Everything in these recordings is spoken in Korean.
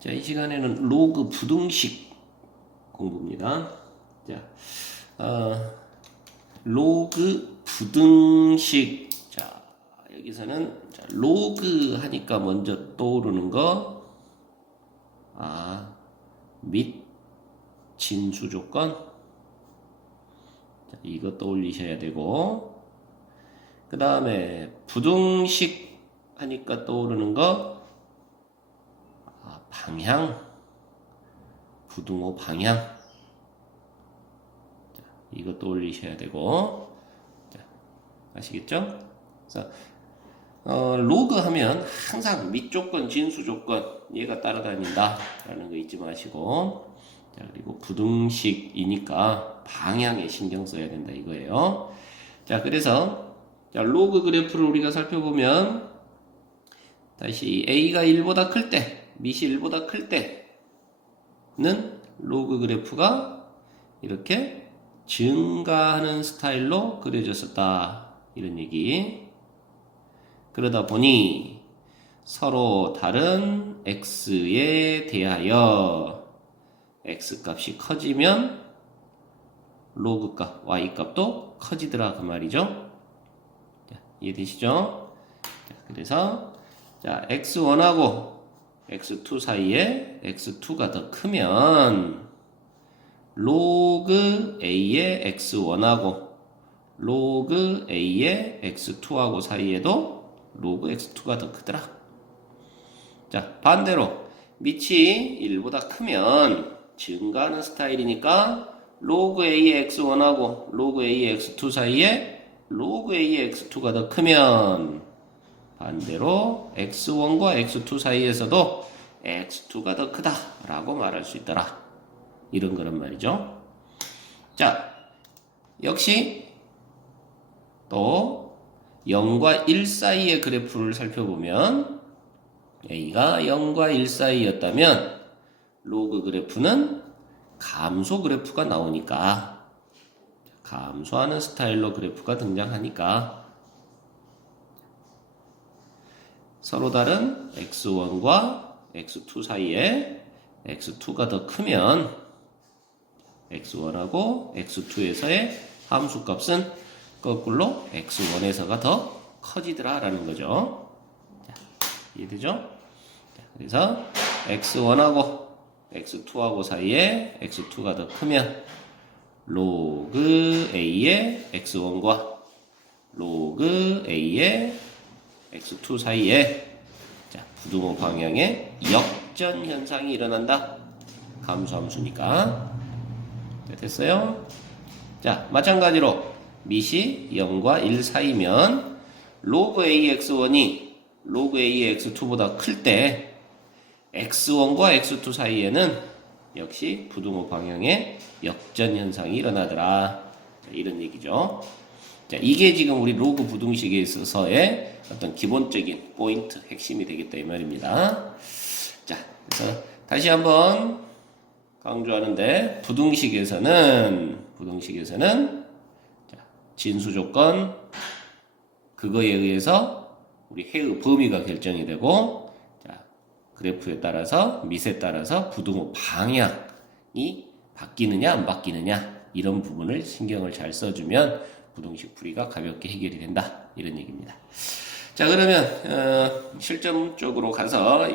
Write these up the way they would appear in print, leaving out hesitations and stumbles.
자, 이 시간에는 로그 부등식 공부입니다. 자, 로그 부등식. 자, 여기서는 로그 하니까 먼저 떠오르는 거, 및 진수 조건. 자, 이거 떠올리셔야 되고, 그 다음에 부등식 하니까 떠오르는 거, 방향, 부등호 방향. 자, 이거 떠올리셔야 되고, 자, 아시겠죠? 그래서 로그 하면 항상 밑 조건, 진수 조건 얘가 따라다닌다 라는 거 잊지 마시고, 자, 그리고 부등식이니까 방향에 신경 써야 된다 이거예요. 자, 그래서 자, 로그 그래프를 우리가 살펴보면 다시 a가 1보다 클 때, 밑이 1보다 클 때는 로그 그래프가 이렇게 증가하는 스타일로 그려졌었다 이런 얘기. 그러다 보니 서로 다른 x에 대하여 x 값이 커지면 로그 값, y 값도 커지더라 그 말이죠. 자, 이해되시죠? 자, 그래서 자, x1하고 x2 사이에 x2가 더 크면 로그 a의 x1하고 로그 a의 x2하고 사이에도 로그 x2가 더 크더라. 자, 반대로 밑이 1보다 크면 증가하는 스타일이니까 로그 a의 x1하고 로그 a의 x2 사이에 로그 a의 x2가 더 크면 반대로 x1과 x2 사이에서도 x2가 더 크다 라고 말할 수 있더라. 이런 거란 말이죠. 자, 역시 또 0과 1 사이의 그래프를 살펴보면 a가 0과 1 사이였다면 로그 그래프는 감소 그래프가 나오니까 감소하는 스타일로 그래프가 등장하니까 서로 다른 x1과 x2 사이에 x2가 더 크면 x1하고 x2에서의 함수 값은 거꾸로 x1에서가 더 커지더라 라는 거죠. 자, 이해되죠? 자, 그래서 x1하고 x2하고 사이에 x2가 더 크면 로그 a의 x1과 로그 a의 x2 사이에 자, 부등호 방향의 역전 현상이 일어난다. 감소함수니까. 자, 됐어요? 자, 마찬가지로 밑이 0과 1 사이면 로그 a x1이 로그 a x2보다 클 때 x1과 x2 사이에는 역시 부등호 방향의 역전 현상이 일어나더라. 자, 이런 얘기죠. 자, 이게 지금 우리 로그 부등식에 있어서의 어떤 기본적인 포인트, 핵심이 되겠다 이 말입니다. 자, 그래서 다시 한번 강조하는데 부등식에서는 자, 진수 조건 그거에 의해서 우리 해의 범위가 결정이 되고 자, 그래프에 따라서 밑에 따라서 부등호 방향이 바뀌느냐 안 바뀌느냐 이런 부분을 신경을 잘 써주면 부등식 풀이가 가볍게 해결이 된다 이런 얘기입니다. 자, 그러면 실점 쪽으로 가서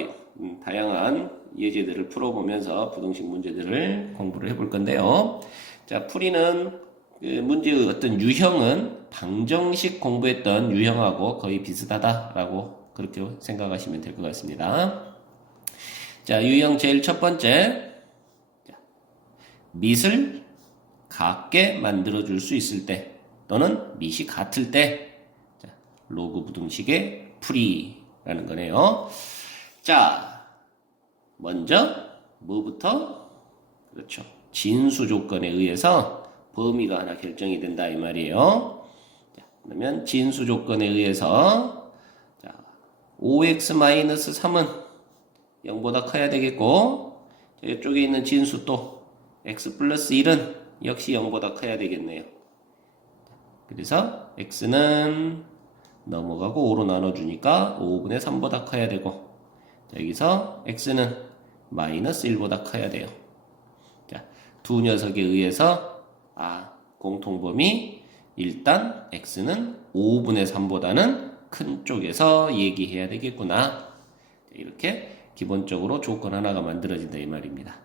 다양한 예제들을 풀어보면서 부등식 문제들을 공부를 해볼 건데요. 자, 풀이는 그 문제의 어떤 유형은 방정식 공부했던 유형하고 거의 비슷하다라고 그렇게 생각하시면 될 것 같습니다. 자, 유형 제일 첫 번째, 밑을 같게 만들어줄 수 있을 때 또는 밑이 같을 때 자, 로그 부등식의 풀이라는 거네요. 자, 먼저 뭐부터? 그렇죠. 진수 조건에 의해서 범위가 하나 결정이 된다 이 말이에요. 자, 그러면 진수 조건에 의해서 자, 5x-3은 0보다 커야 되겠고 자, 이쪽에 있는 진수 또 x 플러스 1은 역시 0보다 커야 되겠네요. 그래서 x는 넘어가고 5로 나눠주니까 5분의 3보다 커야 되고 자, 여기서 x는 마이너스 1보다 커야 돼요. 자, 두 녀석에 의해서 공통범위 일단 x는 5분의 3보다는 큰 쪽에서 얘기해야 되겠구나. 이렇게 기본적으로 조건 하나가 만들어진다 이 말입니다.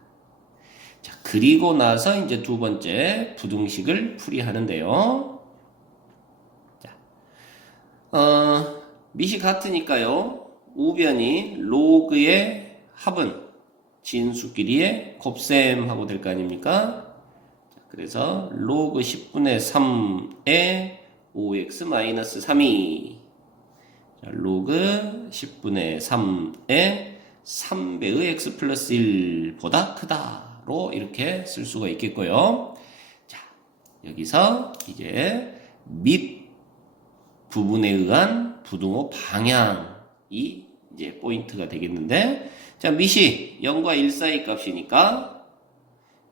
자, 그리고 나서 이제 두 번째 부등식을 풀이하는데요. 자, 밑이 같으니까요. 우변이 로그의 합은 진수끼리의 곱셈하고 될 거 아닙니까? 자, 그래서 로그 10분의 3에 5x-3이 로그 10분의 3에 3배의 x 플러스 1보다 크다로 이렇게 쓸 수가 있겠고요. 자, 여기서 이제 밑 부분에 의한 부등호 방향이 이제 포인트가 되겠는데, 자, 밑이 0과 1 사이 값이니까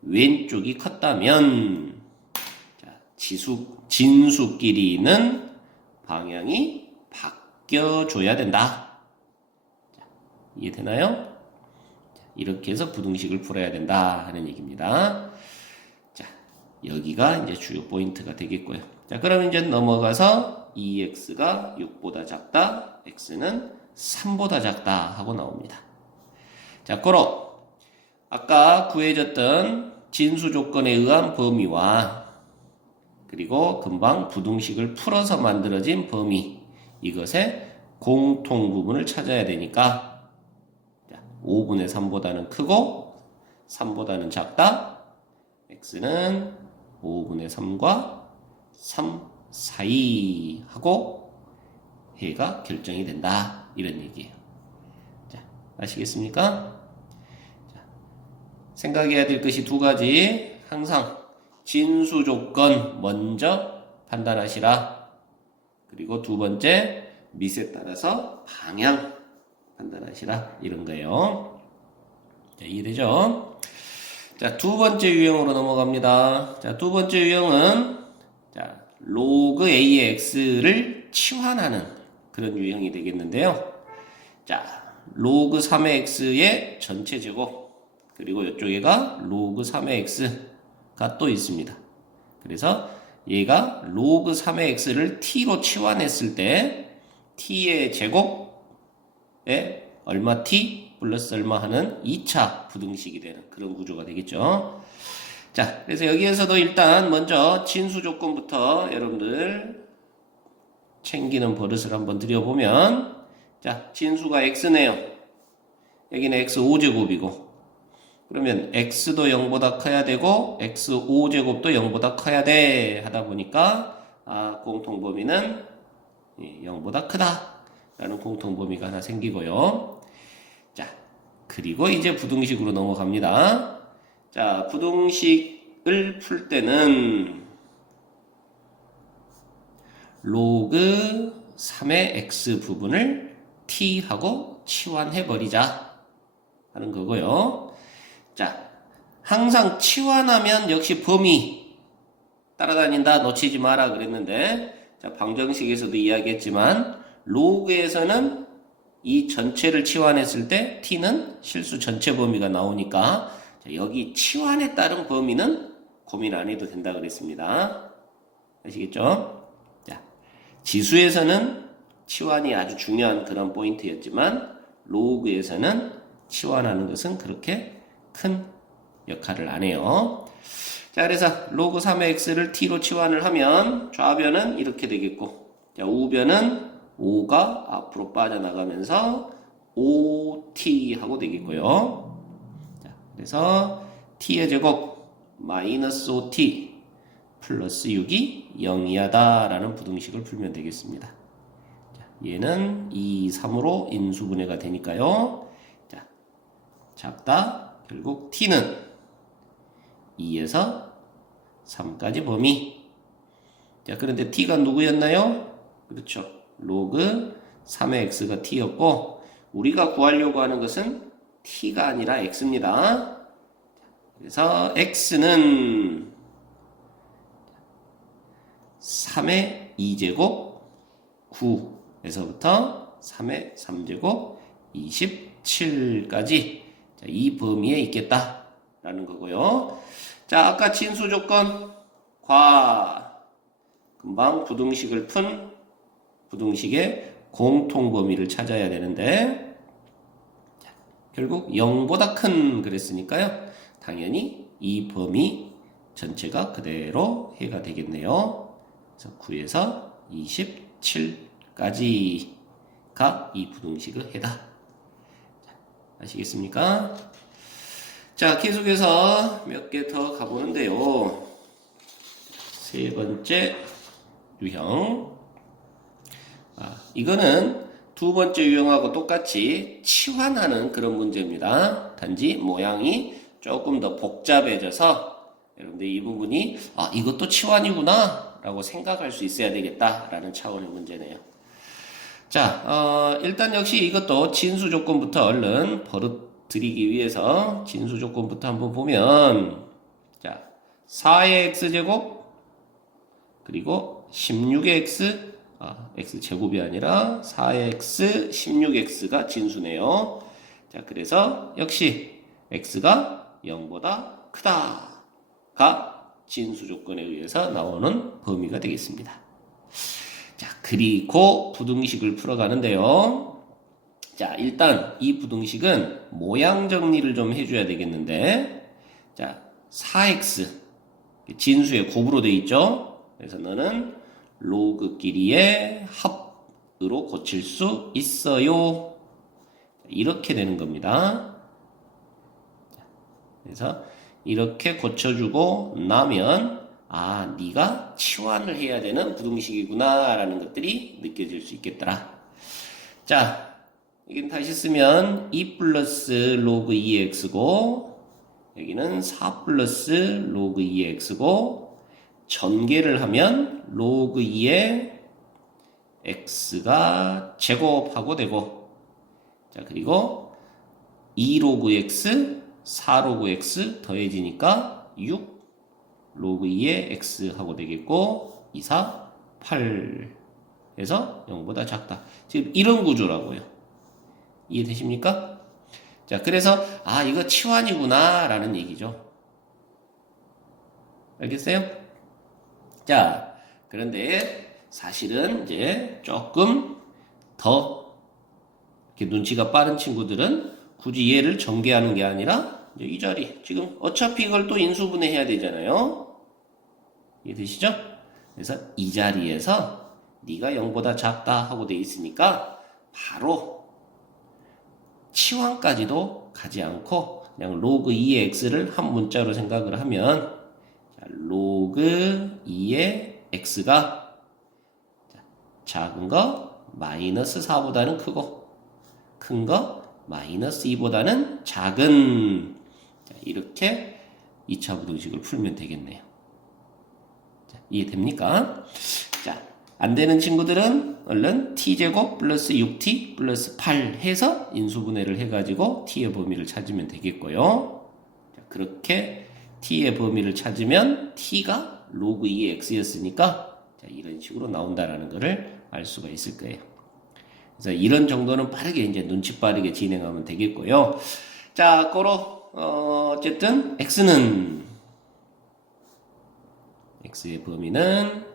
왼쪽이 컸다면, 자, 진수끼리는 방향이 바뀌어줘야 된다. 자, 이해되나요? 자, 이렇게 해서 부등식을 풀어야 된다 하는 얘기입니다. 자, 여기가 이제 주요 포인트가 되겠고요. 자, 그럼 이제 넘어가서 2x가 6보다 작다, x는 3보다 작다 하고 나옵니다. 자, 고로 아까 구해졌던 진수 조건에 의한 범위와 그리고 금방 부등식을 풀어서 만들어진 범위, 이것의 공통 부분을 찾아야 되니까 5분의 3보다는 크고 3보다는 작다. x는 5분의 3과 3 사이 하고 해가 결정이 된다. 이런 얘기예요. 자, 아시겠습니까? 자, 생각해야 될 것이 두 가지. 항상 진수 조건 먼저 판단하시라. 그리고 두 번째, 밑에 따라서 방향 판단하시라. 이런 거예요. 자, 이해되죠? 자, 두 번째 유형으로 넘어갑니다. 자, 두 번째 유형은, 자, 로그 a의 x를 치환하는 그런 유형이 되겠는데요. 자, 로그 3의 x의 전체 제곱, 그리고 이쪽에가 로그 3의 x가 또 있습니다. 그래서 얘가 로그 3의 x를 t로 치환했을 때 t의 제곱에 얼마 t 플러스 얼마 하는 2차 부등식이 되는 그런 구조가 되겠죠. 자, 그래서 여기에서도 일단 먼저 진수 조건부터 여러분들 챙기는 버릇을 한번 드려보면, 자, 진수가 x네요. 여기는 x 5제곱이고 그러면 x도 0보다 커야 되고 x 5제곱도 0보다 커야 돼 하다 보니까 공통범위는 0보다 크다 라는 공통범위가 하나 생기고요. 자, 그리고 이제 부등식으로 넘어갑니다. 자, 부등식을 풀 때는 로그 3의 x 부분을 t하고 치환해버리자 하는 거고요. 자, 항상 치환하면 역시 범위 따라다닌다, 놓치지 마라 그랬는데, 자, 방정식에서도 이야기했지만 로그에서는 이 전체를 치환했을 때 t는 실수 전체 범위가 나오니까, 자, 여기 치환에 따른 범위는 고민 안 해도 된다 그랬습니다. 아시겠죠? 자, 지수에서는 치환이 아주 중요한 그런 포인트였지만 로그에서는 치환하는 것은 그렇게 큰 역할을 안 해요. 자, 그래서 로그 3의 x를 t로 치환을 하면 좌변은 이렇게 되겠고, 자, 우변은 5가 앞으로 빠져나가면서 5t 하고 되겠고요. 자, 그래서 t의 제곱 마이너스 5t 플러스 6이 0이하다 라는 부등식을 풀면 되겠습니다. 자, 얘는 2, 3으로 인수분해가 되니까요. 자, 작다. 결국 t는 2에서 3까지 범위. 자, 그런데 t가 누구였나요? 그렇죠. 로그 3의 x가 t였고, 우리가 구하려고 하는 것은 t가 아니라 x입니다. 그래서 x는 3의 2제곱 9에서부터 3의 3제곱 27까지 자, 이 범위에 있겠다라는 거고요. 자, 아까 진수 조건 금방 부등식을 푼 부등식의 공통 범위를 찾아야 되는데, 자, 결국 0보다 큰 그랬으니까요. 당연히 이 범위 전체가 그대로 해가 되겠네요. 그래서 9에서 27까지가 이 부등식의 해다. 자, 아시겠습니까? 자, 계속해서 몇 개 더 가보는데요. 세 번째 유형. 이거는 두 번째 유형하고 똑같이 치환하는 그런 문제입니다. 단지 모양이 조금 더 복잡해져서 여러분들 이 부분이 이것도 치환이구나 라고 생각할 수 있어야 되겠다라는 차원의 문제네요. 자, 일단 역시 이것도 진수 조건부터 얼른 버릇들이기 위해서 진수 조건부터 한번 보면, 자, 4의 x제곱 그리고 16의 x제곱이 아니라 4x 16x가 진수네요. 자, 그래서 역시 x가 0보다 크다가 진수 조건에 의해서 나오는 범위가 되겠습니다. 자, 그리고 부등식을 풀어가는데요. 자, 일단 이 부등식은 모양 정리를 좀 해줘야 되겠는데, 자, 4x 진수의 곱으로 되어 있죠. 그래서 너는 로그 길이의 합으로 고칠 수 있어요. 이렇게 되는 겁니다. 그래서 이렇게 고쳐주고 나면 네가 치환을 해야 되는 부등식이구나 라는 것들이 느껴질 수 있겠더라. 자, 여기는 다시 쓰면 2 플러스 로그 2x고 여기는 4 플러스 로그 2x고 전개를 하면 로그 2에 x가 제곱하고 되고, 자, 그리고 2 로그 x, 4 로그 x 더해지니까 6 로그 2에 x 하고 되겠고, 2, 4, 8 해서 0보다 작다. 지금 이런 구조라고요. 이해되십니까? 자, 그래서 이거 치환이구나 라는 얘기죠. 알겠어요? 자, 그런데 사실은 이제 조금 더 이렇게 눈치가 빠른 친구들은 굳이 얘를 전개하는 게 아니라 이제 이 자리, 지금 어차피 이걸 또 인수분해 해야 되잖아요. 이해되시죠? 그래서 이 자리에서 네가 0보다 작다 하고 돼 있으니까 바로 치환까지도 가지 않고 그냥 로그 2의 x를 한 문자로 생각을 하면, 로그 2의 x가 작은 거 마이너스 4보다는 크고 큰 거 마이너스 2보다는 작은, 이렇게 2차 부등식을 풀면 되겠네요. 자, 이해됩니까? 자, 안 되는 친구들은 얼른 t제곱 플러스 6t 플러스 8 해서 인수분해를 해가지고 t의 범위를 찾으면 되겠고요. 자, 그렇게 t의 범위를 찾으면 t가 로그 2의 x였으니까 이런 식으로 나온다라는 것을 알 수가 있을 거예요. 그래서 이런 정도는 빠르게 이제 눈치 빠르게 진행하면 되겠고요. 자, 어쨌든 x의 범위는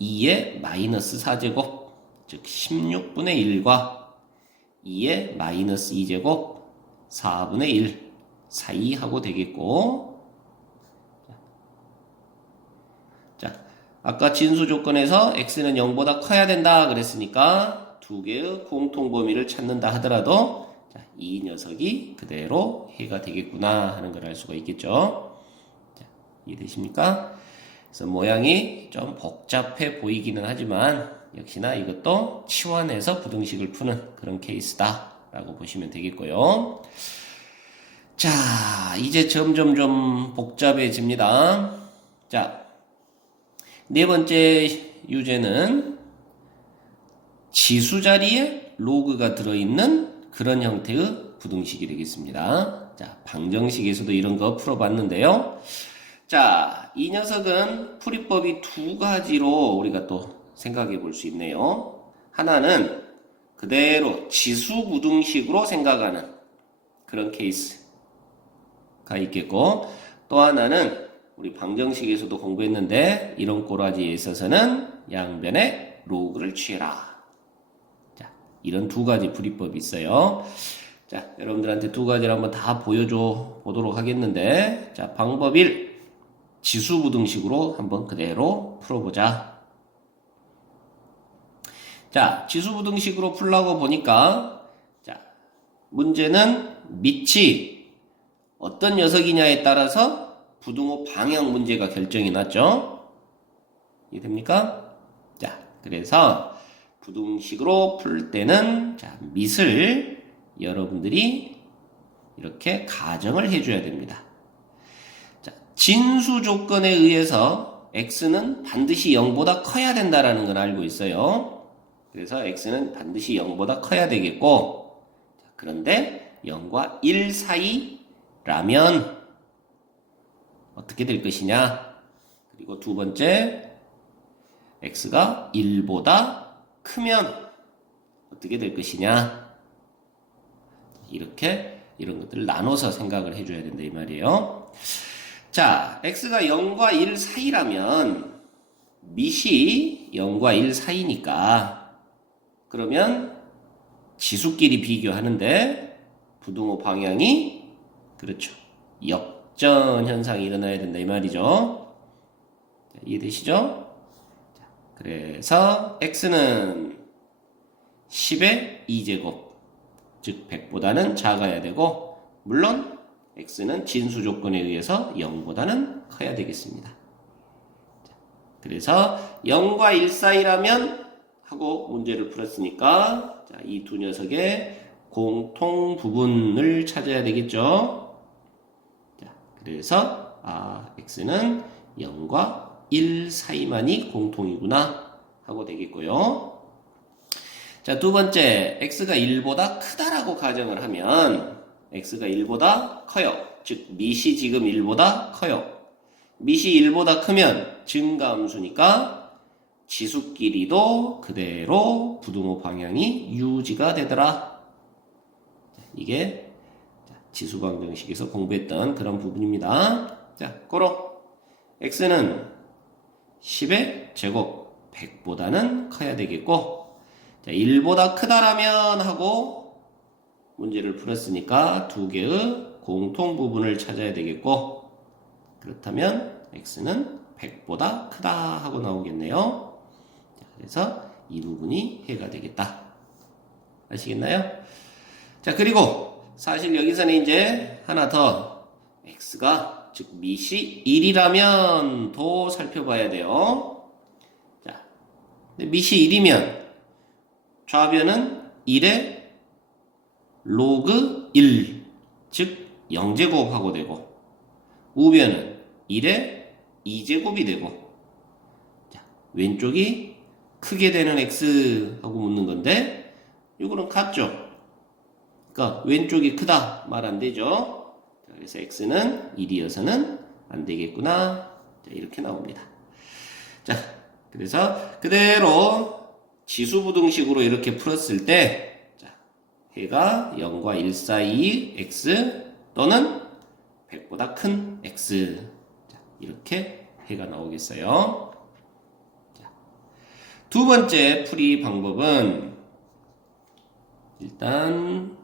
2의 마이너스 4제곱, 즉 16분의 1과 2의 마이너스 2제곱 4분의 1 사이 하고 되겠고, 자, 아까 진수 조건에서 x는 0보다 커야 된다 그랬으니까 두 개의 공통 범위를 찾는다 하더라도, 자, 이 녀석이 그대로 해가 되겠구나 하는 걸 알 수가 있겠죠. 자, 이해되십니까? 그래서 모양이 좀 복잡해 보이기는 하지만 역시나 이것도 치환해서 부등식을 푸는 그런 케이스다 라고 보시면 되겠고요. 자, 이제 점점 좀 복잡해집니다. 자, 네 번째 유제는 지수 자리에 로그가 들어있는 그런 형태의 부등식이 되겠습니다. 자, 방정식에서도 이런 거 풀어봤는데요. 자, 이 녀석은 풀이법이 두 가지로 우리가 또 생각해 볼 수 있네요. 하나는 그대로 지수 부등식으로 생각하는 그런 케이스. 가 있겠고, 또 하나는 우리 방정식에서도 공부했는데 이런 꼬라지에 있어서는 양변에 로그를 취해라. 자, 이런 두 가지 풀이법이 있어요. 자, 여러분들한테 두 가지를 한번 다 보여줘 보도록 하겠는데, 자, 방법 1, 지수부등식으로 한번 그대로 풀어보자. 자, 지수부등식으로 풀라고 보니까, 자, 문제는 밑이 어떤 녀석이냐에 따라서 부등호 방향 문제가 결정이 났죠? 이해됩니까? 자, 그래서 부등식으로 풀 때는, 자, 밑을 여러분들이 이렇게 가정을 해줘야 됩니다. 자, 진수 조건에 의해서 x는 반드시 0보다 커야 된다라는 걸 알고 있어요. 그래서 x는 반드시 0보다 커야 되겠고, 그런데 0과 1 사이라면 어떻게 될 것이냐? 그리고 두 번째, x가 1보다 크면 어떻게 될 것이냐? 이렇게 이런 것들을 나눠서 생각을 해줘야 된다 이 말이에요. 자, x가 0과 1 사이라면 밑이 0과 1 사이니까, 그러면 지수끼리 비교하는데 부등호 방향이, 그렇죠, 역전 현상이 일어나야 된다 이 말이죠. 자, 이해되시죠? 자, 그래서 x는 10의 2제곱, 즉 100보다는 작아야 되고, 물론 x는 진수 조건에 의해서 0보다는 커야 되겠습니다. 자, 그래서 0과 1 사이라면 하고 문제를 풀었으니까, 자, 이 두 녀석의 공통 부분을 찾아야 되겠죠. 자, 그래서 x는 0과 1 사이만이 공통이구나 하고 되겠고요. 자, 두 번째, x가 1보다 크다라고 가정을 하면 x가 1보다 커요. 즉 밑이 지금 1보다 커요. 밑이 1보다 크면 증가함수니까 지수끼리도 그대로 부등호 방향이 유지가 되더라. 이게 지수방정식에서 공부했던 그런 부분입니다. 자, 고로 x는 10의 제곱 100보다는 커야 되겠고, 자, 1보다 크다라면 하고 문제를 풀었으니까 두 개의 공통 부분을 찾아야 되겠고, 그렇다면 x는 100보다 크다 하고 나오겠네요. 그래서 이 부분이 해가 되겠다. 아시겠나요? 자, 그리고 사실 여기서는 이제 하나 더, x가 즉 밑이 1이라면 더 살펴봐야 돼요. 자, 밑이 1이면 좌변은 1의 로그 1, 즉 0제곱 하고 되고, 우변은 1의 2제곱이 되고, 자, 왼쪽이 크게 되는 x 하고 묻는 건데, 이거는 같죠? 그러니까 왼쪽이 크다 말 안 되죠? 그래서 x는 1이어서는 안 되겠구나. 자, 이렇게 나옵니다. 자, 그래서 그대로 지수부등식으로 이렇게 풀었을 때, 자, 해가 0과 1 사이 x 또는 100보다 큰 x. 자, 이렇게 해가 나오겠어요. 두 번째 풀이 방법은, 일단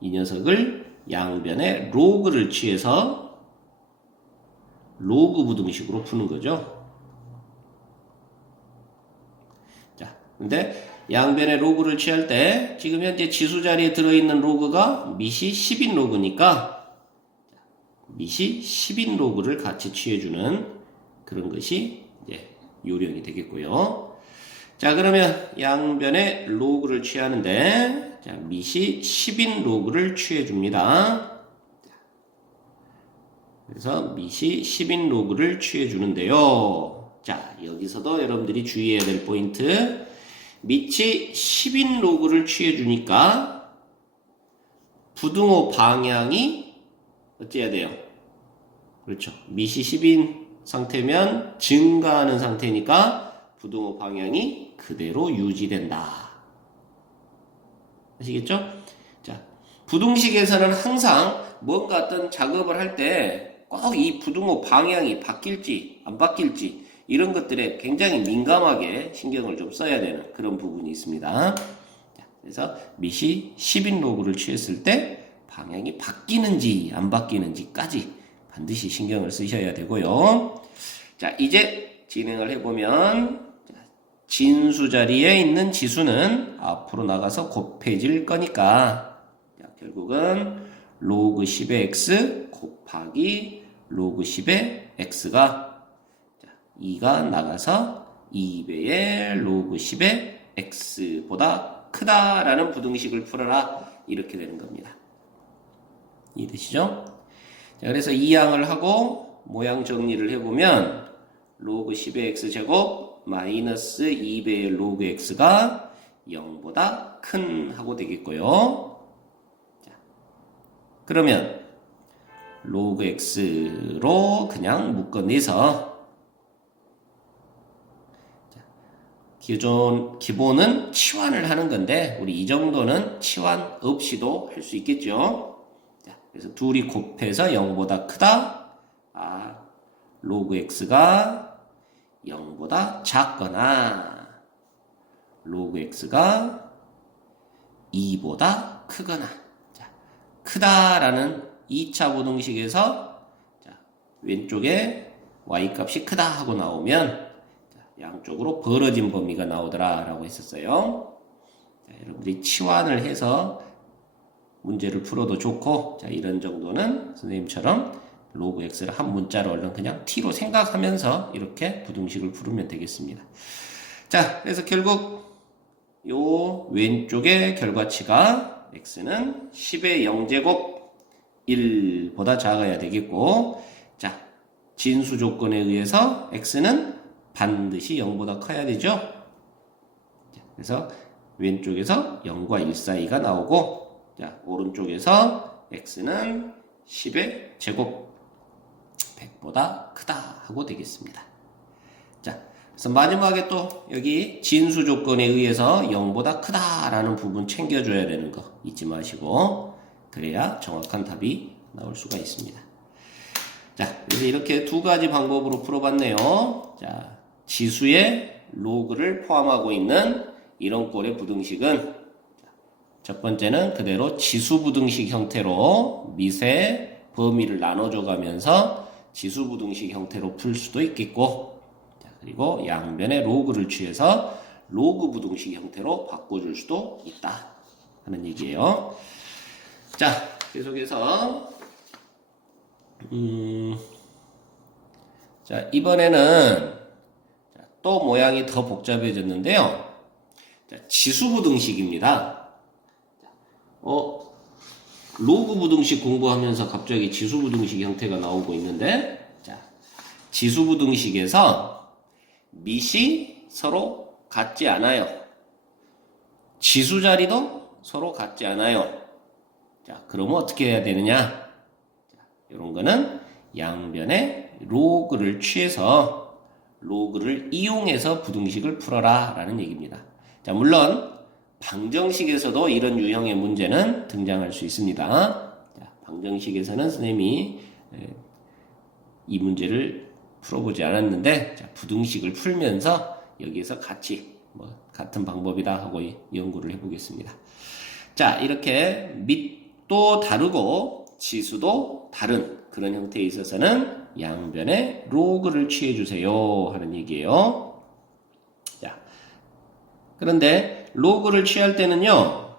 이 녀석을 양변에 로그를 취해서 로그 부등식으로 푸는 거죠. 자, 근데 양변에 로그를 취할 때 지금 현재 지수 자리에 들어있는 로그가 밑이 10인 로그니까 밑이 10인 로그를 같이 취해주는 그런 것이 이제 요령이 되겠고요. 자, 그러면 양변에 로그를 취하는데, 자, 밑이 10인 로그를 취해줍니다. 그래서 밑이 10인 로그를 취해주는데요. 자, 여기서도 여러분들이 주의해야 될 포인트, 밑이 10인 로그를 취해주니까 부등호 방향이 어찌해야 돼요? 그렇죠. 밑이 10인 상태면 증가하는 상태니까 부등호 방향이 그대로 유지된다. 아시겠죠? 자, 부등식에서는 항상 뭔가 어떤 작업을 할 때 꼭 이 부등호 방향이 바뀔지 안 바뀔지 이런 것들에 굉장히 민감하게 신경을 좀 써야 되는 그런 부분이 있습니다. 자, 그래서 밑이 10인 로그를 취했을 때 방향이 바뀌는지 안 바뀌는지까지 반드시 신경을 쓰셔야 되고요. 자, 이제 진행을 해보면 진수 자리에 있는 지수는 앞으로 나가서 곱해질 거니까 자, 결국은 로그 10의 x 곱하기 로그 10의 x가 2가 나가서 2배의 로그 10의 x보다 크다라는 부등식을 풀어라 이렇게 되는 겁니다. 이해되시죠? 자, 그래서 이 양을 하고 모양 정리를 해보면 로그 10의 x제곱 마이너스 2배의 로그 x가 0보다 큰 하고 되겠고요. 자, 그러면 로그 x로 그냥 묶어내서 기본은 치환을 하는 건데 우리 이 정도는 치환 없이도 할 수 있겠죠. 자, 그래서 둘이 곱해서 0보다 크다. 로그 x가 0보다 작거나 로그 x가 2보다 크거나 자, 크다라는 2차 부등식에서 자, 왼쪽에 y값이 크다 하고 나오면 양쪽으로 벌어진 범위가 나오더라 라고 했었어요. 자, 여러분들이 치환을 해서 문제를 풀어도 좋고 자, 이런 정도는 선생님처럼 로그 x를 한 문자로 얼른 그냥 t로 생각하면서 이렇게 부등식을 풀으면 되겠습니다. 자, 그래서 결국 요 왼쪽의 결과치가 x는 10의 0제곱 1보다 작아야 되겠고 자, 진수 조건에 의해서 x는 반드시 0보다 커야 되죠. 자, 그래서 왼쪽에서 0과 1 사이가 나오고 자, 오른쪽에서 x는 10의 제곱 100보다 크다 하고 되겠습니다. 자, 그래서 마지막에 또 여기 진수 조건에 의해서 0보다 크다라는 부분 챙겨줘야 되는 거 잊지 마시고 그래야 정확한 답이 나올 수가 있습니다. 자, 그래서 이렇게 두 가지 방법으로 풀어봤네요. 자, 지수의 로그를 포함하고 있는 이런 꼴의 부등식은 첫 번째는 그대로 지수 부등식 형태로 밑에 범위를 나눠줘 가면서 지수 부등식 형태로 풀 수도 있겠고 자, 그리고 양변에 로그를 취해서 로그 부등식 형태로 바꿔줄 수도 있다 하는 얘기예요. 자, 계속해서 자, 이번에는 또 모양이 더 복잡해졌는데요. 자, 지수 부등식입니다. 로그 부등식 공부하면서 갑자기 지수 부등식 형태가 나오고 있는데, 자, 지수 부등식에서 밑이 서로 같지 않아요. 지수 자리도 서로 같지 않아요. 자, 그러면 어떻게 해야 되느냐? 자, 이런 거는 양변에 로그를 취해서 로그를 이용해서 부등식을 풀어라 라는 얘기입니다. 자, 물론 방정식에서도 이런 유형의 문제는 등장할 수 있습니다. 자, 방정식에서는 선생님이 이 문제를 풀어보지 않았는데 자, 부등식을 풀면서 여기에서 같이 같은 방법이다 하고 연구를 해보겠습니다. 자, 이렇게 밑도 다르고 지수도 다른 그런 형태에 있어서는 양변에 로그를 취해주세요 하는 얘기예요. 자, 그런데 로그를 취할 때는요,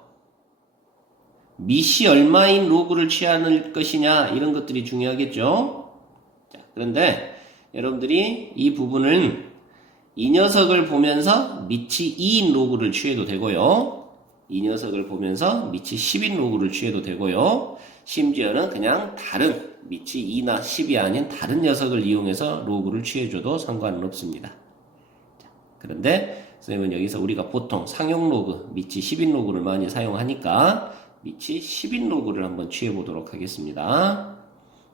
밑이 얼마인 로그를 취할 것이냐 이런 것들이 중요하겠죠. 자, 그런데 여러분들이 이 부분은 이 녀석을 보면서 밑이 2인 로그를 취해도 되고요. 이 녀석을 보면서 밑이 10인 로그를 취해도 되고요. 심지어는 그냥 다른 밑이 2나 10이 아닌 다른 녀석을 이용해서 로그를 취해줘도 상관은 없습니다. 자, 그런데 선생님은 여기서 우리가 보통 상용 로그, 밑이 10인 로그를 많이 사용하니까 밑이 10인 로그를 한번 취해보도록 하겠습니다.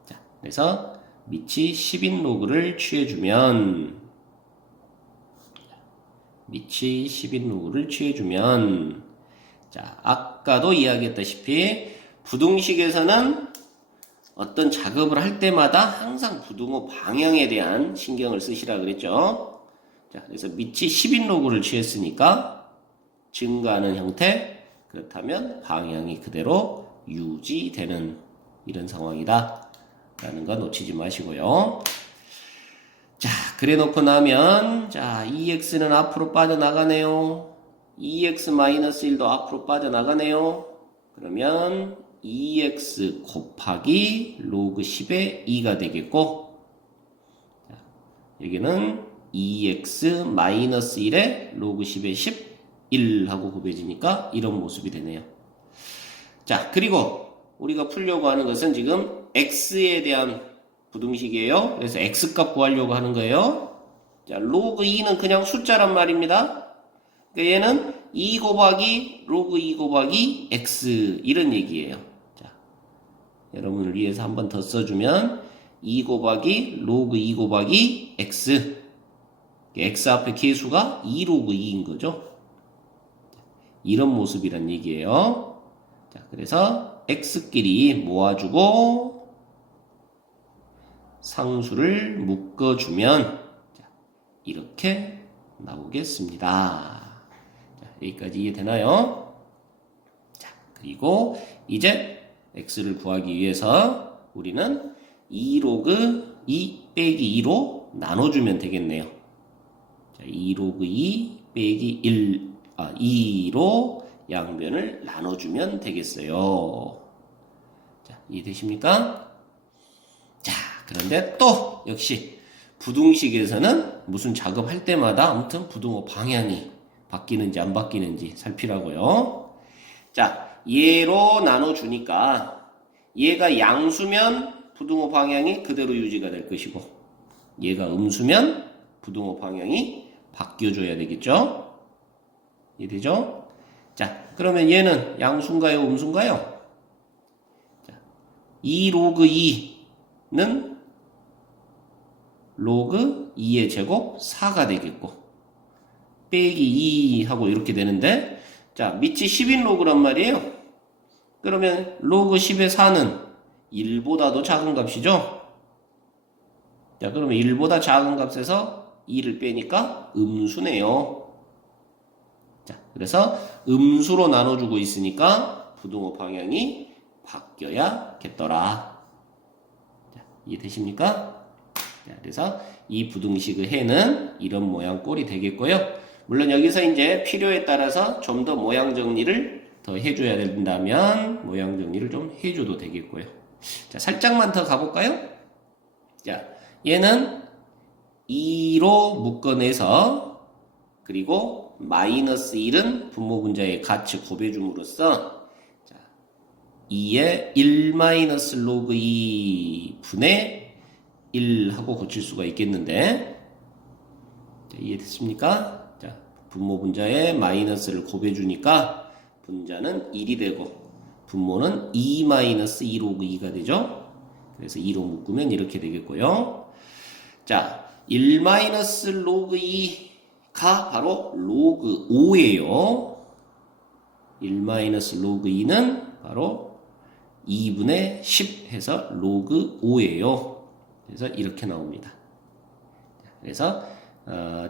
자, 그래서 밑이 10인 로그를 취해주면 자, 아까도 이야기했다시피 부등식에서는 어떤 작업을 할 때마다 항상 부등호 방향에 대한 신경을 쓰시라 그랬죠. 자, 그래서 밑이 10인 로그를 취했으니까 증가하는 형태, 그렇다면 방향이 그대로 유지되는 이런 상황이다 라는 거 놓치지 마시고요. 자, 그래 놓고 나면 자, EX는 앞으로 빠져나가네요. EX-1도 앞으로 빠져나가네요. 그러면 EX 곱하기 로그 10의 2가 되겠고, 자, 여기는 EX-1의 로그 10의 11하고 곱해지니까 이런 모습이 되네요. 자, 그리고 우리가 풀려고 하는 것은 지금 X에 대한 부등식이에요. 그래서 X값 구하려고 하는 거예요. 자, 로그 2는 그냥 숫자란 말입니다. 그러니까 얘는 2 곱하기 로그 2 곱하기 X 이런 얘기예요. 자, 여러분을 위해서 한 번 더 써주면 2 곱하기 로그 2 곱하기 X, X 앞에 계수가 2 로그 2인 거죠. 이런 모습이란 얘기예요. 자, 그래서 X끼리 모아주고 상수를 묶어주면 이렇게 나오겠습니다. 자, 여기까지 이해되나요? 자, 그리고 이제 X를 구하기 위해서 우리는 2 로그 2 빼기 2로 나눠주면 되겠네요. 자, 2 로그 2 빼기 2로 양변을 나눠주면 되겠어요. 자, 이해되십니까? 자, 그런데 또 역시 부등식에서는 무슨 작업할 때마다 아무튼 부등호 방향이 바뀌는지 안 바뀌는지 살피라고요. 자, 얘로 나눠주니까 얘가 양수면 부등호 방향이 그대로 유지가 될 것이고 얘가 음수면 부등호 방향이 바뀌어줘야 되겠죠? 이해되죠? 자, 그러면 얘는 양수인가요? 음수인가요? 자, 2 로그 2는 로그 2의 제곱 4가 되겠고 빼기 2하고 이렇게 되는데 자, 밑이 10인 로그란 말이에요. 그러면 로그 10의 4는 1보다도 작은 값이죠? 자, 그러면 1보다 작은 값에서 2를 빼니까 음수네요. 자, 그래서 음수로 나눠주고 있으니까 부등호 방향이 바뀌어야겠더라. 자, 이해되십니까? 자, 그래서 이 부등식의 해는 이런 모양 꼴이 되겠고요. 물론 여기서 이제 필요에 따라서 좀 더 모양 정리를 더 해줘야 된다면 모양 정리를 좀 해줘도 되겠고요. 자, 살짝만 더 가볼까요? 자, 얘는 2로 묶어내서 그리고 마이너스 1은 분모 분자의 같이 곱해줌으로써 자, 2의 1 마이너스 로그 2 분의 1 하고 고칠 수가 있겠는데 자, 이해됐습니까? 자, 분모 분자의 마이너스를 곱해주니까 분자는 1이 되고 분모는 2 마이너스 2 로그 2가 되죠. 그래서 2로 묶으면 이렇게 되겠고요. 자, 1 마이너스 로그 2가 바로 로그 5예요. 1 마이너스 로그 2는 바로 2분의 10 해서 로그 5예요. 그래서 이렇게 나옵니다. 그래서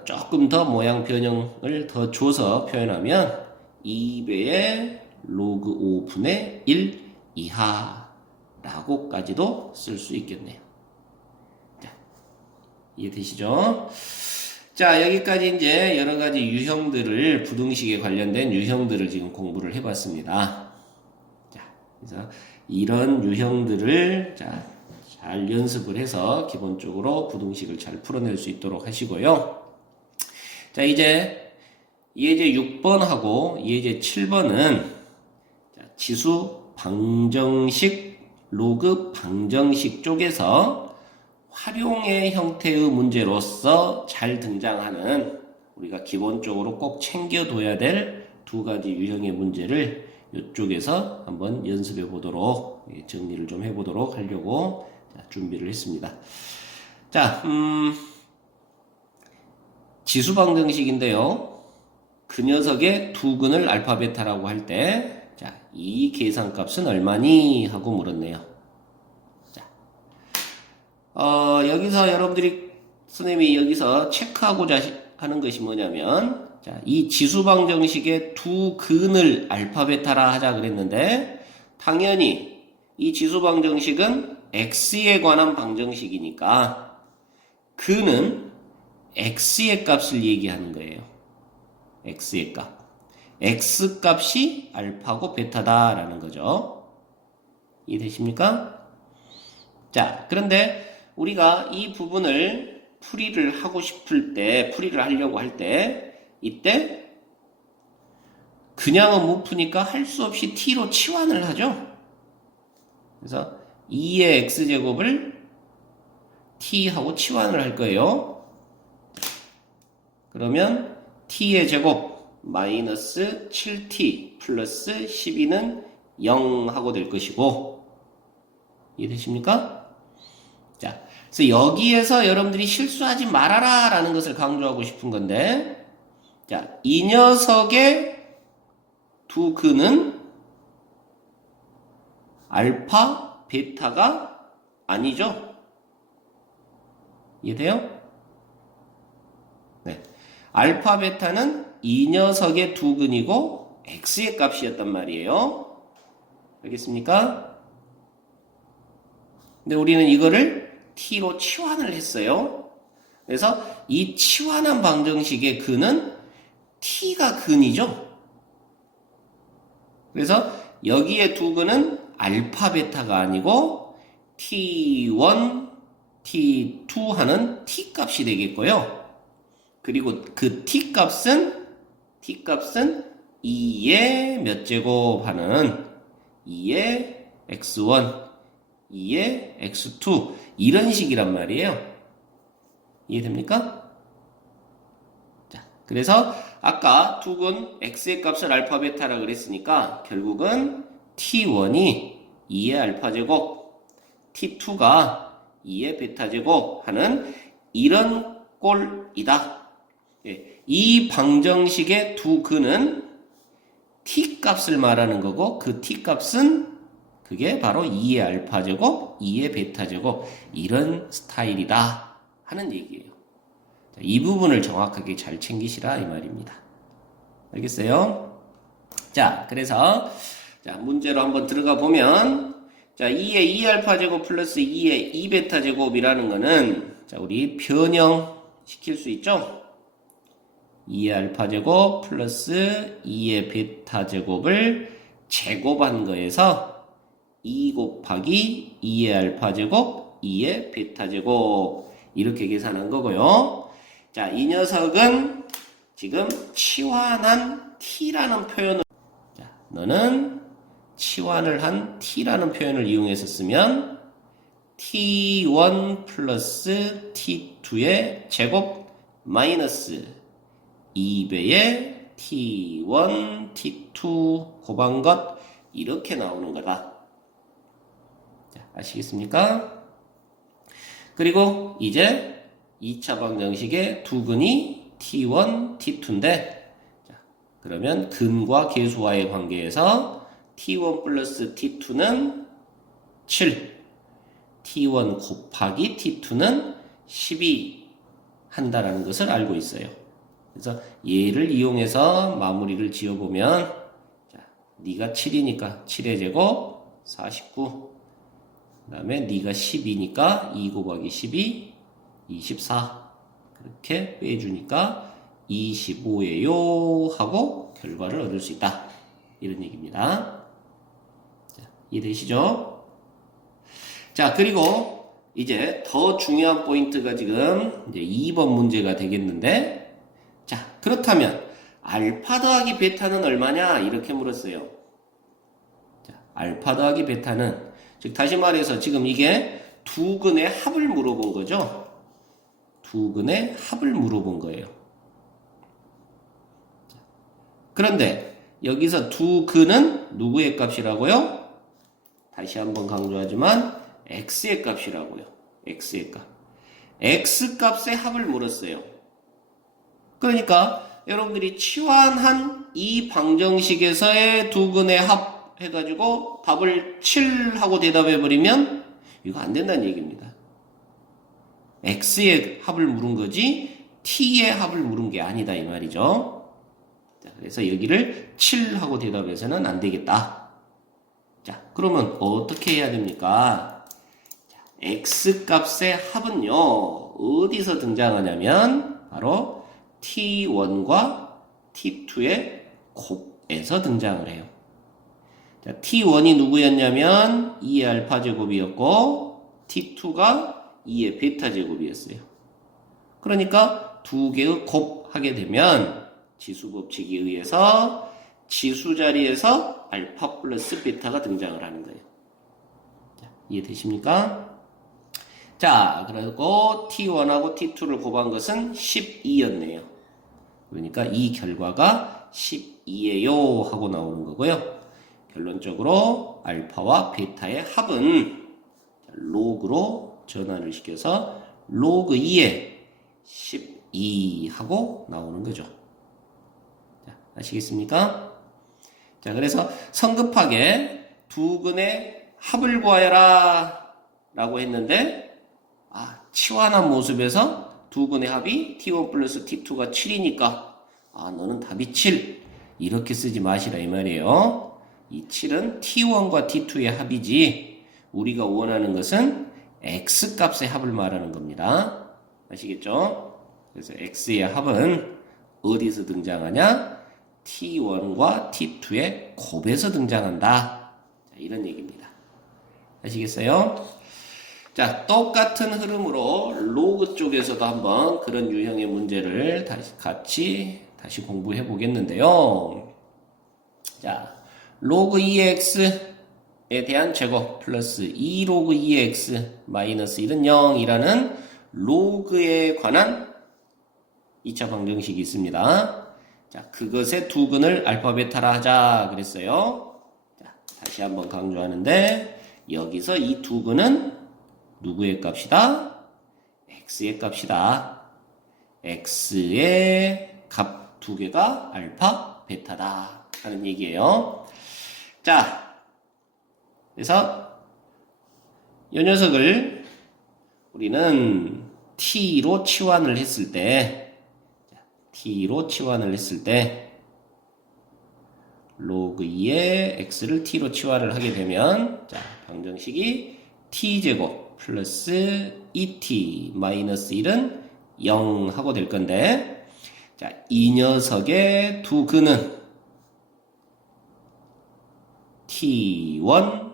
조금 더 모양 변형을 더 줘서 표현하면 2배의 로그 5분의 1 이하라고까지도 쓸 수 있겠네요. 자, 이해되시죠? 자, 여기까지 이제 여러 가지 유형들을, 부등식에 관련된 유형들을 지금 공부를 해봤습니다. 자, 그래서 이런 유형들을, 자, 잘 연습을 해서 기본적으로 부등식을 잘 풀어낼 수 있도록 하시고요. 자, 이제 예제 6번하고 예제 7번은 지수 방정식, 로그 방정식 쪽에서 활용의 형태의 문제로서 잘 등장하는 우리가 기본적으로 꼭 챙겨둬야 될 두 가지 유형의 문제를 이쪽에서 한번 연습해 보도록, 정리를 좀 해보도록 하려고 준비를 했습니다. 자, 지수 방정식인데요. 그 녀석의 두근을 알파 베타라고 할 때, 자, 이 계산값은 얼마니? 하고 물었네요. 자, 여기서 여러분들이 선생님이 여기서 체크하고자 하는 것이 뭐냐면 자, 이 지수방정식의 두 근을 알파 베타라 하자 그랬는데 당연히 이 지수방정식은 x에 관한 방정식이니까 근은 x의 값을 얘기하는 거예요. x의 값. x 값이 알파고 베타다라는 거죠. 이해되십니까? 자, 그런데 우리가 이 부분을 풀이를 하고 싶을 때, 풀이를 하려고 할 때, 이때 그냥은 못 푸니까 할 수 없이 t로 치환을 하죠. 그래서 2의 x제곱을 t하고 치환을 할 거예요. 그러면 t의 제곱 마이너스 7t 플러스 12는 0 하고 될 것이고 이해되십니까? 자, 그래서 여기에서 여러분들이 실수하지 말아라 라는 것을 강조하고 싶은 건데 자, 이 녀석의 두 근은 알파, 베타가 아니죠? 이해돼요? 네. 알파, 베타는 이 녀석의 두 근이고 x의 값이었단 말이에요. 알겠습니까? 근데 우리는 이거를 t로 치환을 했어요. 그래서 이 치환한 방정식의 근은 t가 근이죠. 그래서 여기에 두 근은 알파, 베타가 아니고 t1, t2 하는 t 값이 되겠고요. 그리고 그 t 값은 2의 몇 제곱 하는 2의 x1, 2의 x2 이런 식이란 말이에요. 이해됩니까? 자, 그래서 아까 두 근 x의 값을 알파 베타라 그랬으니까 결국은 t1이 2의 알파 제곱, t2가 2의 베타 제곱 하는 이런 꼴이다. 이 방정식의 두 근은 t 값을 말하는 거고 그 t 값은 그게 바로 2의 알파 제곱, 2의 베타 제곱 이런 스타일이다 하는 얘기예요. 자, 이 부분을 정확하게 잘 챙기시라 이 말입니다. 알겠어요? 자, 그래서 자, 문제로 한번 들어가 보면 자, 2의 2알파 제곱 플러스 2의 2베타 제곱이라는 거는 자, 우리 변형 시킬 수 있죠? 2의 알파 제곱 플러스 2의 베타 제곱을 제곱한 거에서 2 곱하기 2의 알파 제곱 2의 베타 제곱 이렇게 계산한 거고요. 자, 이 녀석은 지금 치환한 t라는 표현을 자, 너는 치환을 한 t라는 표현을 이용해서 쓰면 t1 플러스 t2의 제곱 마이너스 2배의 t1, t2 곱한 것 이렇게 나오는 거다. 자, 아시겠습니까? 그리고 이제 2차 방정식의 두 근이 t1, t2인데 자, 그러면 근과 계수와의 관계에서 t1 플러스 t2는 7, t1 곱하기 t2는 12 한다라는 것을 알고 있어요. 그래서 얘를 이용해서 마무리를 지어보면 자, 네가 7이니까 7의 제곱 49 그 다음에 네가 10이니까 2 곱하기 12 24 그렇게 빼주니까 25예요 하고 결과를 얻을 수 있다 이런 얘기입니다. 자, 이해되시죠? 자, 그리고 이제 더 중요한 포인트가 지금 이제 2번 문제가 되겠는데 자, 그렇다면 알파 더하기 베타는 얼마냐? 이렇게 물었어요. 자, 알파 더하기 베타는 즉 다시 말해서 지금 이게 두 근의 합을 물어본 거죠. 두 근의 합을 물어본 거예요. 자, 그런데 여기서 두 근은 누구의 값이라고요? 다시 한번 강조하지만 x의 값이라고요. x의 값. x 값의 합을 물었어요. 그러니까 여러분들이 치환한 이 방정식에서의 두 근의 합 해가지고 답을 7 하고 대답해버리면 이거 안 된다는 얘기입니다. x의 합을 물은 거지 t의 합을 물은 게 아니다 이 말이죠. 자, 그래서 여기를 7하고 대답해서는 안 되겠다. 자, 그러면 어떻게 해야 됩니까? 자, x 값의 합은요 어디서 등장하냐면 바로 t1과 t2의 곱에서 등장을 해요. 자, t1이 누구였냐면 2의 알파 제곱이었고 t2가 2의 베타 제곱이었어요. 그러니까 두 개의 곱하게 되면 지수 법칙에 의해서 지수 자리에서 알파 플러스 베타가 등장을 하는 거예요. 자, 이해되십니까? 자, 그리고 t1하고 t2를 곱한 것은 12였네요. 그러니까 이 결과가 12예요 하고 나오는 거고요. 결론적으로 알파와 베타의 합은 로그로 전환을 시켜서 로그 2에 12 하고 나오는 거죠. 자, 아시겠습니까? 자, 그래서 성급하게 두 근의 합을 구하여라 라고 했는데 치환한 모습에서 두 근의 합이 t1 플러스 t2가 7이니까 너는 답이 7 이렇게 쓰지 마시라 이 말이에요. 이 7은 t1과 t2의 합이지 우리가 원하는 것은 x 값의 합을 말하는 겁니다. 아시겠죠? 그래서 x의 합은 어디서 등장하냐? t1과 t2의 곱에서 등장한다. 자, 이런 얘기입니다. 아시겠어요? 자, 똑같은 흐름으로 로그 쪽에서도 한번 그런 유형의 문제를 다시 공부해 보겠는데요. 자, 로그 2x에 대한 제곱 플러스 2 로그 2x 마이너스 1은 0이라는 로그에 관한 2차 방정식이 있습니다. 자, 그것의 두 근을 알파 베타라 하자 그랬어요. 자, 다시 한번 강조하는데 여기서 이 두 근은 누구의 값이다? x의 값이다. x의 값 두 개가 알파 베타다 하는 얘기예요. 자, 그래서 이 녀석을 우리는 t로 치환을 했을 때 로그 2의 x를 t로 치환을 하게 되면 자, 방정식이 t제곱 플러스 2t 마이너스 1은 0 하고 될 건데 자, 이 녀석의 두 근은 t1,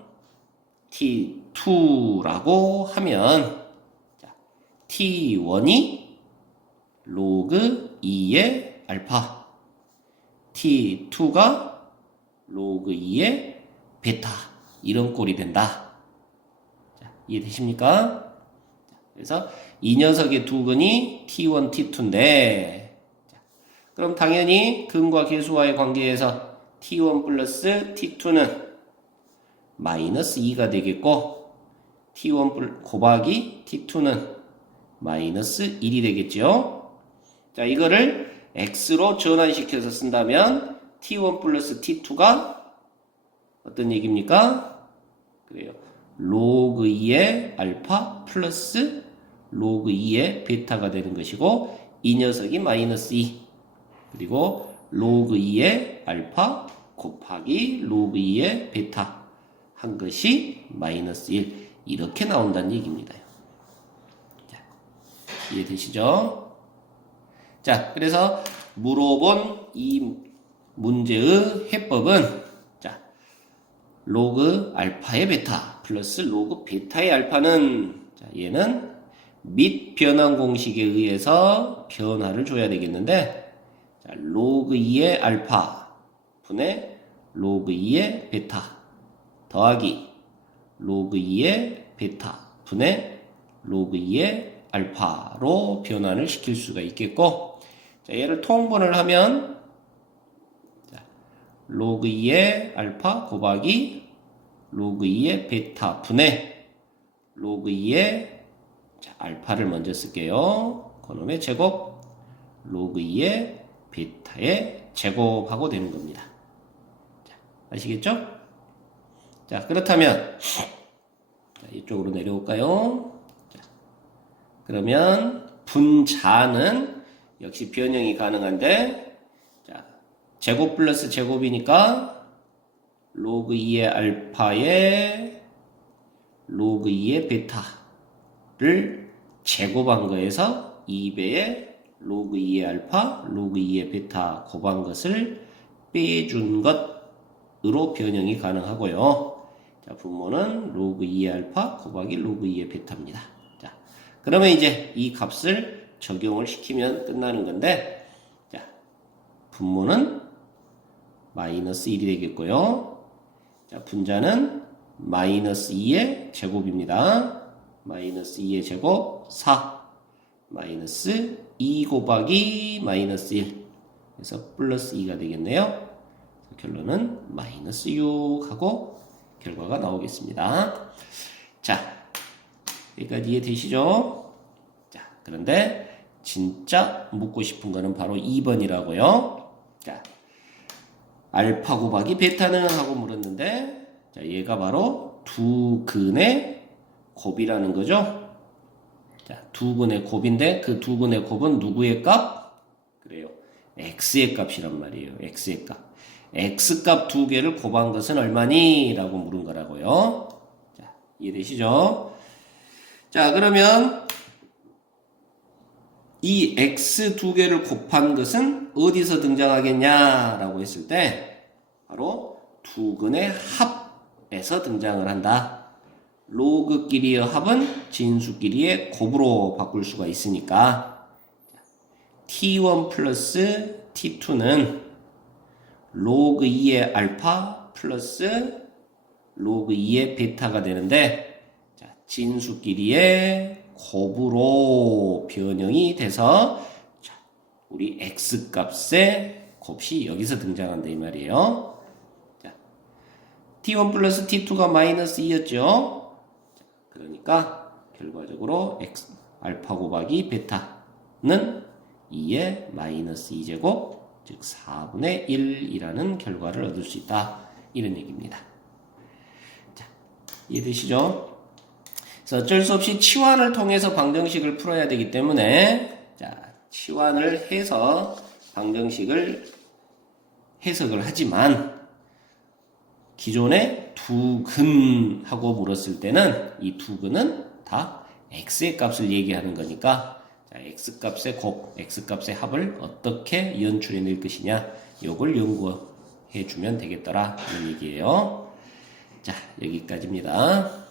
t2라고 하면 자, t1이 로그 2의 알파, t2가 로그 2의 베타 이런 꼴이 된다. 자, 이해되십니까? 그래서 이 녀석의 두 근이 t1, t2인데 그럼 당연히 근과 계수와의 관계에서 t1 플러스 t2는 마이너스 2가 되겠고 t1 곱하기 t2는 마이너스 1이 되겠죠. 자, 이거를 x로 전환시켜서 쓴다면 t1 플러스 t2가 어떤 얘기입니까? 그래요. 로그 2의 알파 플러스 로그 2의 베타가 되는 것이고 이 녀석이 마이너스 2 그리고 로그 2의 알파 곱하기 로그 2의 베타 한 것이 마이너스 1 이렇게 나온다는 얘기입니다. 자, 이해되시죠? 자, 그래서 물어본 이 문제의 해법은 자, 로그 알파의 베타 플러스 로그 베타의 알파는 자, 얘는 및 변환 공식에 의해서 변화를 줘야 되겠는데 자, 로그 2의 알파 분의 로그 2의 베타 더하기 로그 2의 베타 분의 로그 2의 알파로 변환을 시킬 수가 있겠고 자, 얘를 통분을 하면 자, 로그 2의 알파 곱하기 로그 2의 베타 분의 로그 2의 자, 알파를 먼저 쓸게요. 그놈의 제곱 로그 2의 베타의 제곱하고 되는 겁니다. 자, 아시겠죠? 자, 그렇다면 자, 이쪽으로 내려올까요? 자, 그러면 분자는 역시 변형이 가능한데, 자, 제곱 플러스 제곱이니까 로그 2의 알파에 로그 2의 베타를 제곱한 거에서 2배의 로그 2의 알파, 로그 2의 베타 곱한 것을 빼준 것으로 변형이 가능하고요. 자, 분모는 로그 2의 알파 곱하기 로그 2의 베타입니다. 자, 그러면 이제 이 값을 적용을 시키면 끝나는 건데, 자, 분모는 마이너스 1이 되겠고요. 자, 분자는 마이너스 2의 제곱입니다. 마이너스 2의 제곱 4 마이너스 2 곱하기 마이너스 1 그래서 플러스 2가 되겠네요. 결론은 마이너스 6 하고 결과가 나오겠습니다. 자, 여기까지 이해되시죠? 자, 그런데 진짜 묻고 싶은 거는 바로 2번이라고요. 자, 알파 곱하기 베타는 하고 물었는데, 자, 얘가 바로 두 근의 곱이라는 거죠. 자, 두 근의 곱인데 그 두 근의 곱은 누구의 값? 그래요. x의 값이란 말이에요. x의 값. x값 두 개를 곱한 것은 얼마니? 라고 물은 거라고요. 자, 이해되시죠? 자, 그러면 이 x 두 개를 곱한 것은 어디서 등장하겠냐? 라고 했을 때 바로 두 근의 합에서 등장을 한다. 로그끼리의 합은 진수끼리의 곱으로 바꿀 수가 있으니까 t1 플러스 t2는 로그 2의 알파 플러스 로그 2의 베타가 되는데, 자, 진수끼리의 곱으로 변형이 돼서, 자, 우리 x값의 곱이 여기서 등장한다 이 말이에요. 자, t1 플러스 t2가 마이너스 2였죠. 그러니까 결과적으로 알파 곱하기 베타는 2의 마이너스 2제곱, 즉 4분의 1이라는 결과를 얻을 수 있다. 이런 얘기입니다. 자, 이해되시죠? 그래서 어쩔 수 없이 치환을 통해서 방정식을 풀어야 되기 때문에, 자, 치환을 해서 방정식을 해석을 하지만 기존의 두 근하고 물었을 때는 이 두 근은 다 x의 값을 얘기하는 거니까, 자, x값의 곱, x값의 합을 어떻게 연출해낼 것이냐, 요걸 연구해 주면 되겠더라 이런 얘기예요. 자, 여기까지입니다.